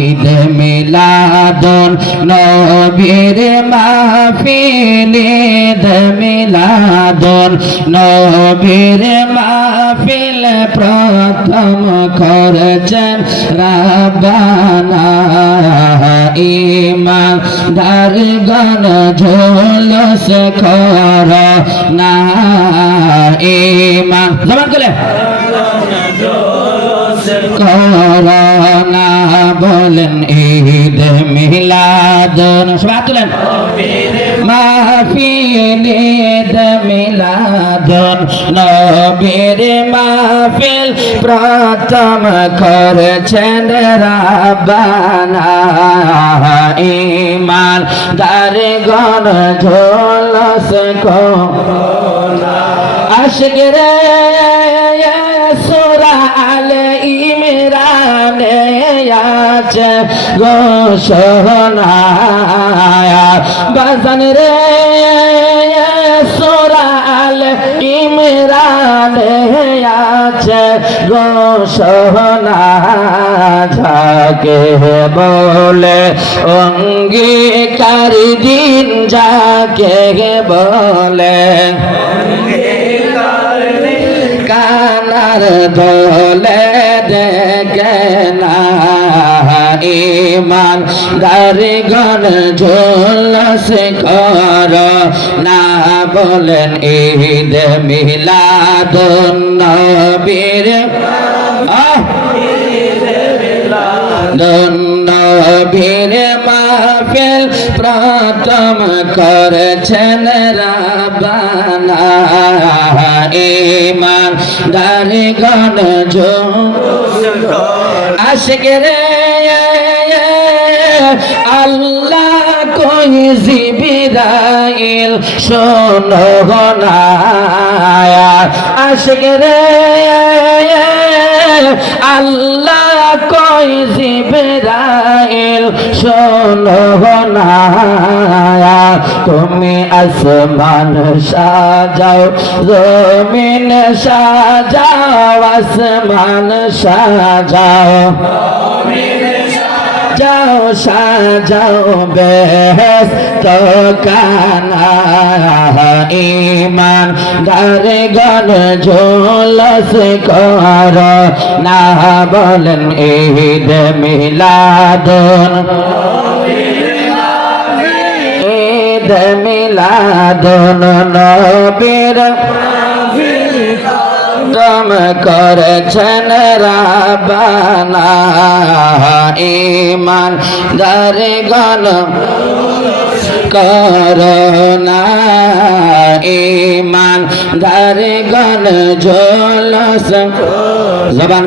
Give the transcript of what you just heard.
ঈদ মিলাদুন নবীর মাহফিল মিলাদুন নবীর মাহফিল প্রথম করেছেন রাব্বানা ইমান দারগণ ঝোলস কর না ইমান। জবান করে করোনা বলেন, ঈদ মিলাদন সবাই তুলেন। মাহফিল ঈদ মিলাদন নবীর মাহফিল প্রথম করেছেন রাব্বানা। ইমান দারগণ ঝোলস কো সুরা আল আছে ঘোষণা বাজান রে, সোরাল ইমরানে আছে ঘোষণা যাকে বলে অঙ্গীকার দিন যাকে বলে? কানার দোলে দেখে না। ইমান গারিগণ ঝোলস কর না বলেন ঈদ মিলাদুন নবীর। নবীর মাহফিল প্রথম করেছেন রাবানা ইমান দারিগণ জো আশিক রে আল্লাহ কই জিবিরাইল শোনো না। আশিক আল্লাহ কই জিবরাইল শোনো না। তুমি আসমান সাজাও, জমিন সাজাও, আসমান সাজাও। যাও, সাজাও বেহেস তো কানা ইমান দারে গণ ঝোলস কর, না বলেন ঈদ মিলাদুন। ঈদ মিলাদুন নবীর। দম করেছেন রাবানা। ইমান দারে গণ করোনা। ইমান দারে গণ ঝোলস জবান